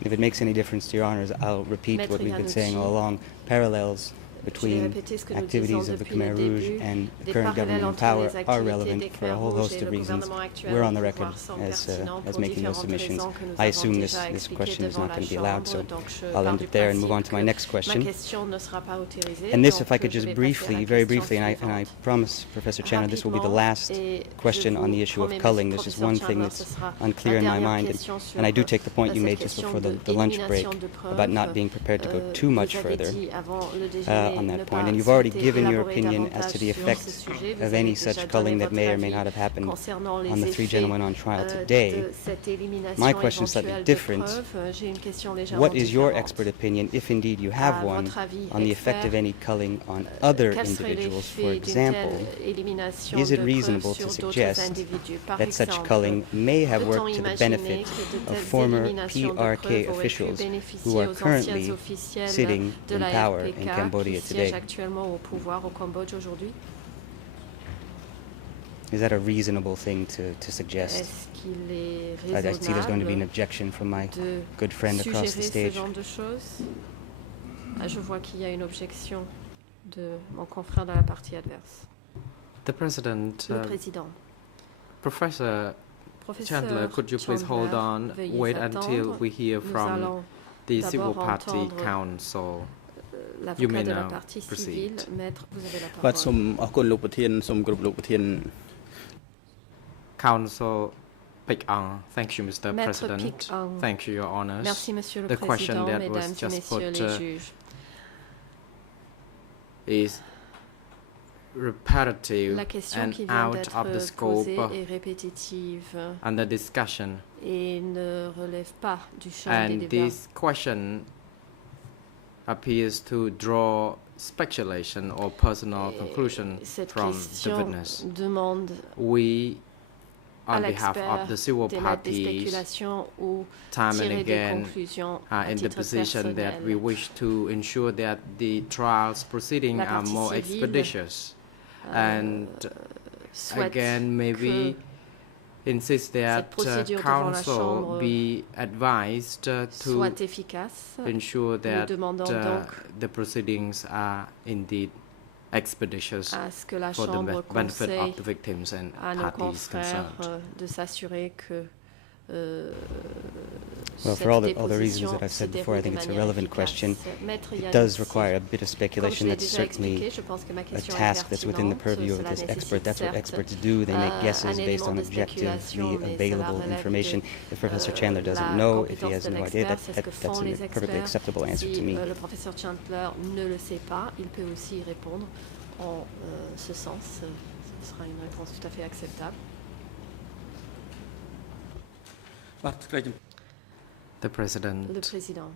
if it makes any difference to your honors, I'll repeat Maître what we've been Iannucci, saying all along. Parallels Je vais between répéter ce que nous activities disons of the depuis le Khmer Rouge début. and the Des current parallèles government in entre power les are activités relevant des for a Khmer whole Rouge host et of le reasons. gouvernement actuel We're on au the pouvoir record sont as pertinents pour making those différentes submissions. raisons que nous I avons assume déjà this expliquées question is devant not la going to be allowed, so Chambre, donc je I'll pars end du it there and move on principe to my que next question. Ma question ne sera pas autorisée, And this, donc if I could je just vais briefly, passer à la very question briefly, and I suivante. promise, Professor Chandler, this will be the Rapidement, last et question je on the vous issue of promets, culling. Monsieur This is one Professeur thing Chandler, that's ce sera unclear la in my dernière mind, question sur, and I do take the point you cette made just question before de the lunch break élimination de preuves. about not being prepared to go too much Vous avez further dit avant le déjeuner on ne that pas point. And you've already souhaiter given your élaborer opinion as davantage to the sur effect ce sujet. Vous of avez any déjà such donné culling that votre may or may avis not have happened concernant les on the three effets, gentlemen on trial de today. cette élimination My question is slightly éventuelle de different. preuves. J'ai une question légèrement What is your différente. expert opinion, if indeed you have À one, votre avis, on the effect expert, of any culling on other quel serait individuals? For l'effet d'une example, telle élimination is it de reasonable preuves to sur d'autres suggest individus? Par that such exemple, culling may have peut-on worked to the imaginer benefit que de of telles former éliminations de PRK preuves auraient pu officials bénéficier who are aux anciens currently officiels sitting de in la power in RPK Cambodia qui today? siègent actuellement au pouvoir au Cambodge aujourd'hui? Is that a reasonable thing to suggest? Est-ce qu'il est I see there's going to be an raisonnable objection from my de good friend across the suggérer ce stage. genre de choses? Ah, je vois qu'il y a une objection de mon confrère dans la partie adverse. The President, Le président. Professor Professeur Chandler, could you please hold Chandler, on, veuillez wait attendre. until we hear Nous from allons the Civil d'abord Party entendre Council. You l'avocat may de la now partie proceed. civile. Maître, vous avez la បាទ parole. សូមអរគុណលោកប្រធានសូមគោរពលោកប្រធាន Council Pick Ang. Thank you, Mr. Maître President. Pick Ang. Thank you, Your Honors. Merci, Monsieur le The question Président, that Mesdames was et just Messieurs put les juges. is repetitive La question and qui vient out of the d'être scope posée est répétitive and the discussion. et ne relève pas du champ And des débats. this question appears to draw speculation or personal conclusion Cette from the question witness. demande We, à on behalf of the civil d'émettre des parties, spéculations ou time and tirer des again conclusions are à in the titre position that we personnel. wish to ensure that the trials proceeding La are partie more civile, expeditious. And souhaite again, maybe insist that procédure devant la council Chambre be advised to soit efficace. ensure Nous that demandons donc the proceedings are indeed expeditious à ce que la for the Chambre benefit conseille of the victims and à nos parties confrères concerned. de s'assurer que Well, for all the reasons that I've said before, I think it's a relevant question. It does require a bit of speculation. That's certainly a task that's within the purview of this expert. That's what experts do. They make guesses based on objectively available information. If Professor Chandler doesn't know, if he has no idea, that's a perfectly acceptable answer to me. Si le professeur Chandler ne le sait pas, il peut aussi répondre en ce sens. Ce sera une réponse tout à fait acceptable. The President. Le président.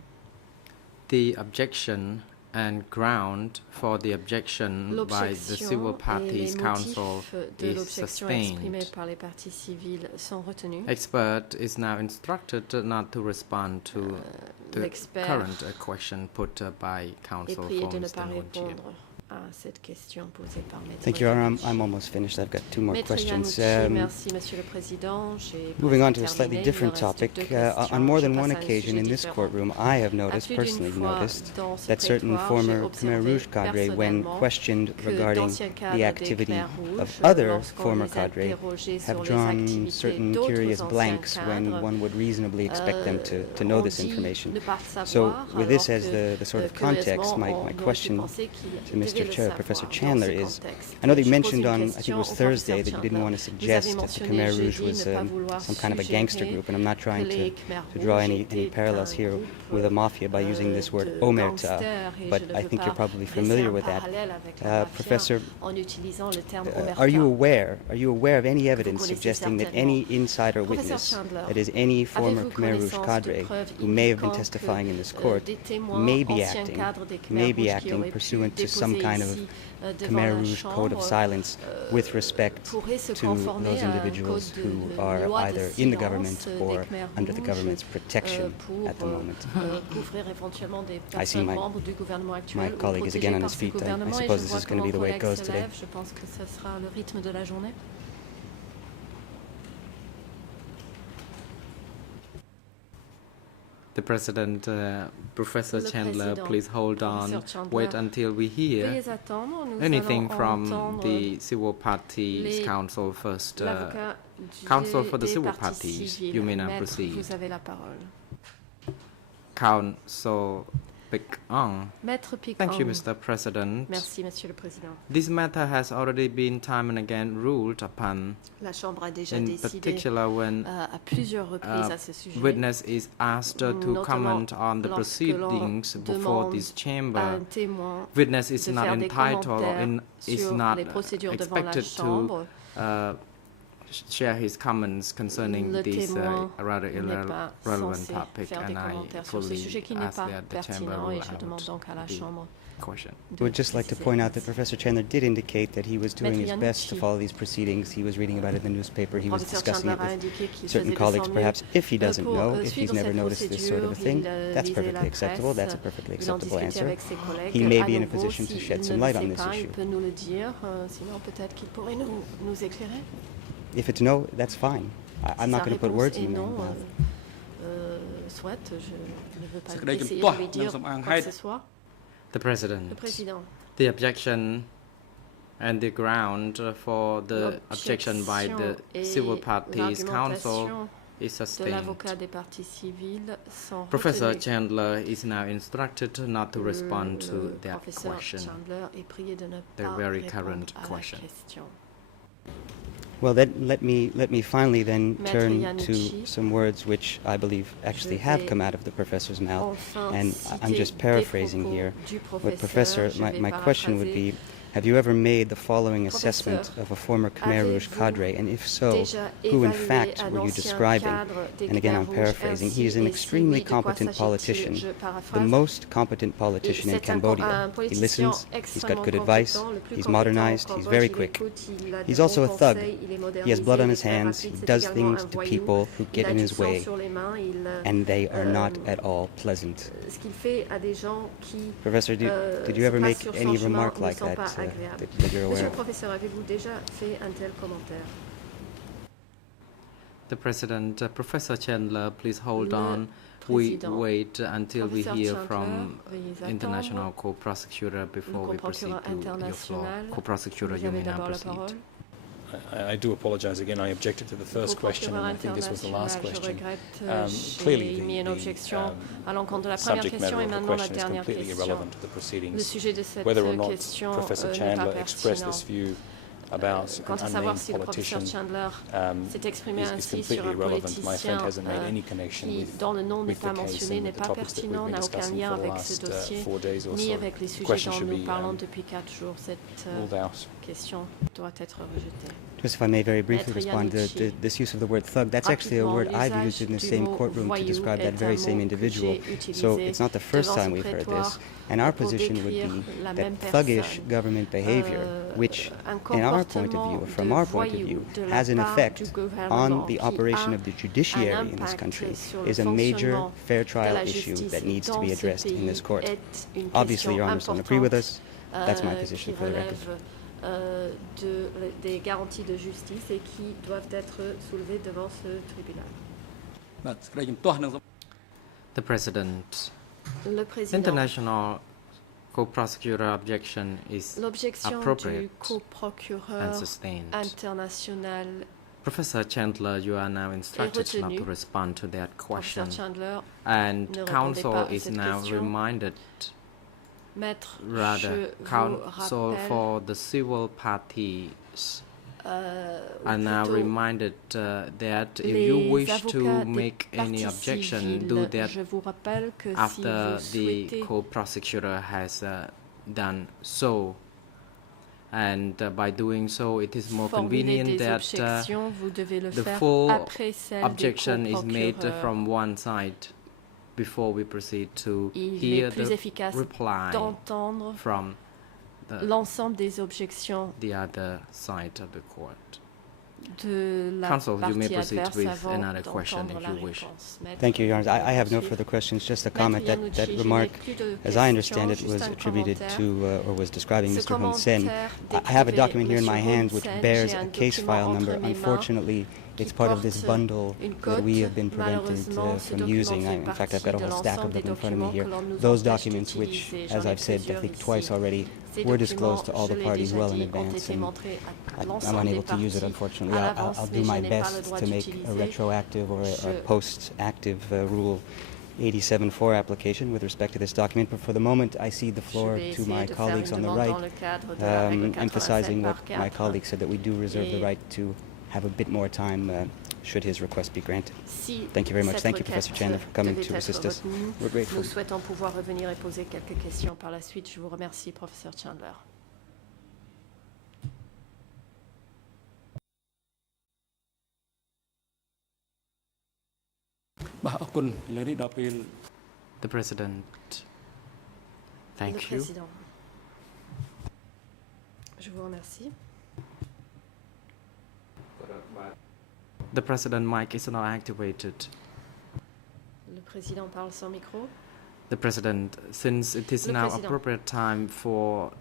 The objection and ground for the objection by the Civil Parties Council is sustained. Par les parties civiles sont retenus. Expert is now instructed not to respond to the current question put by Council for Mr. Nguyen. Thank you, Your Honor. I'm almost finished. I've got two more questions. Merci, Monsieur le Président. Moving on to a slightly different topic, on more than one occasion in this courtroom, I have personally noticed, that certain former Khmer Rouge cadre, when questioned regarding the activity of other former cadre, have drawn certain curious blanks when one would reasonably expect them to know this information. So, with this as the sort of context, my question to Mr. Chair, Professor Chandler, is, I know that you mentioned on, I think it was Thursday, that you didn't want to suggest that the Khmer Rouge was some kind of a gangster group, and I'm not trying to draw any parallels here with a mafia by using this word omerta, but I think you're probably familiar with that. Professor, are you aware of any evidence suggesting that any insider witness, that is any former Khmer Rouge cadre who may have been testifying in this court, may be acting pursuant to some kind of Khmer Rouge code of silence with respect to those individuals who are either in the government or under the government's protection at the moment? I see my colleague is again on his feet. I suppose this is going to be the way it goes today. The President, Professor Chandler, please hold on. Wait until we hear anything from the Civil Parties Council first. Council for the Civil Parties, you may now proceed. Council Pick-ong. Thank you, Mr. President. Merci, Monsieur le Président. This matter has already been time and again ruled upon. La Chambre a déjà in décidé particular when à plusieurs reprises à ce sujet. Witness is asked to comment on the proceedings before this chamber. Witness is not entitled or is not expected to share his comments concerning this rather irrelevant topic, and I fully ask that the chamber rule out the question. I would just like to point out that Professor Chandler did indicate that he was doing his best to follow these proceedings. He was reading about it in the newspaper. He was discussing it with certain colleagues. Perhaps if he doesn't know, if he's never noticed this sort of a thing, that's perfectly acceptable. That's a perfectly acceptable answer. He may be in a position to shed some light on this issue. If it's no, that's fine. I'm not going to put words in your mouth. The President. The objection and the ground for the objection by the Civil Parties Council is sustained. Professor Chandler is now instructed not to respond to that question, the very current question. Well, let me finally then turn to some words which I believe actually have come out of the professor's mouth, and I'm just paraphrasing here. But Professor, my question would be, have you ever made the following assessment of a former Khmer Rouge cadre, and if so, who in fact were you describing? And again, I'm paraphrasing. He is an extremely competent politician, the most competent politician in Cambodia. He listens, he's got good advice, he's modernized, he's very quick. He's also a thug. He has blood on his hands, he does things to people who get in his way, and they are not at all pleasant. Professor, did you ever make any remark like that? That you're aware of? The President, Professor Chandler, please hold on. we Président. wait until we Professeur hear Chandler, from veuillez international attendre. co-prosecutor before Le we proceed co-procureur to your floor. international, Co-prosecutor, vous you avez may now d'abord la proceed. parole. I do apologise again. I objected to the first question, and I think this was the last Je question. regrette, Clearly, j'ai mis une objection à l'encontre de la the première subject question matter et of the maintenant la question is dernière completely question. irrelevant to the Le proceedings. sujet de cette Whether or not question Professor n'est pas Chandler expressed pertinent. this view about Quant à an savoir unnamed si le professeur politician Chandler s'est exprimé is ainsi sur completely un irrelevant. My politicien friend hasn't made any connection qui, with dont le nom n'est with pas the case mentionné, and n'est with the pas topics that pertinent, we've been n'a aucun discussing lien for the avec ce last dossier, 4 days or ni so. avec les The sujets question dont should nous be parlons depuis 4 jours. Cette ruled out. question doit être rejetée. Just if I may very briefly Maître respond, Iannucci. this use of the word thug, that's actually a word I've used in the same courtroom to describe that very same individual. So it's not the first time we've heard this. And our position would be that thuggish government behavior, which in our point of view, or from our point of view, has an effect on the operation of the judiciary in this country, is a major fair trial issue that needs to be addressed in this court. Obviously, Your Honours don't agree with us. That's my position for the record. Des garanties de justice et qui doivent être soulevées devant ce tribunal. The President. Le président. International co-prosecutor objection is L'objection du appropriate and co-procureur sustained. international Professor Chandler, you are now instructed not to retenu. respond to that question. Professeur Chandler And ne répondez counsel pas à is cette now question. reminded, Maître, rather, je counsel vous rappelle, for the civil parties are ou now plutôt reminded that if les you wish avocats to des make any parties objection, civiles, do that je vous rappelle que si after vous the souhaitez co-prosecutor has done so. And by doing so, it is more formuler convenient des that objections, vous devez le the faire full après celle objection des is made co-procureurs. from one side before we proceed to Il hear est plus the efficace reply d'entendre from l'ensemble des objections the other side of the court. de la Counsel, you may partie proceed adverse with avant another question d'entendre if la you wish. réponse. Maître Thank you, Your Honours. I have no Iannucci. further questions, just a Maître comment. That Iannucci, je n'ai remark, plus de as I understand it, questions, was juste un attributed commentaire. to, or was describing Ce Mr. Hun Sen. commentaire I have a décrivait document here in my Monsieur hand which Hun Sen. bears J'ai a un case document file entre number. mes mains Unfortunately, it's part of this porte bundle une that we cote. have been prevented Malheureusement, ce from document using. fait In fact, I've got a partie de whole stack of l'ensemble them des in front of me documents here. que l'on nous Those empêche documents which, d'utiliser. as J'en ai I've said, I plusieurs think ici. twice already, Ces were documents, disclosed to all je the l'ai parties déjà well in dit, ont advance. été And montrés à I'm l'ensemble des unable to use it, parties unfortunately. à I'll l'avance, do mais je my n'ai pas le best droit to make a d'utiliser. retroactive or a Je- post-active rule 87.4 application with respect to this document. But for the moment, I cede the Je floor vais to essayer my de faire colleagues une on the demande right, dans le cadre de la règle 87 emphasizing what par my 4. colleague said, that we do reserve the Et- right to have a bit more time should his request be granted. Si Thank you very much. cette Thank you, requête Professor Chandler, for coming devait to être assist us. retenue, We're grateful. nous souhaitons pouvoir revenir et poser quelques questions par la suite. Je vous remercie, professeur Chandler. The President. Le Thank you. président. Je vous remercie. The President mic is not activated. Le président parle sans micro. The President, since it is Le now Président. appropriate time for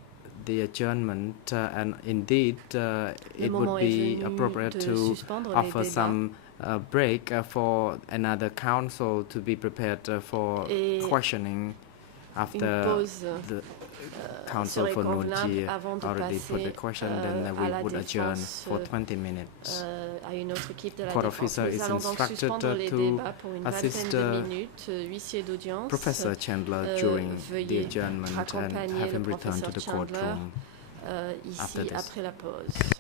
the adjournment, and indeed it moment would est be venu appropriate de to suspendre les offer débats. some break for another counsel to be prepared for Et questioning Une after pause the counsel serait for convenable Nunti avant de already put the passer question, then à we la would adjourn défense, for 20 minutes. à une autre équipe de la Court défense. officer Nous is allons donc instructed suspendre les to débats pour une assist, vingtaine de minutes. Huissier d'audience, Professor Chandler during the veuillez adjournment and accompagner have le him return to professeur the Chandler courtroom ici after this. après la pause.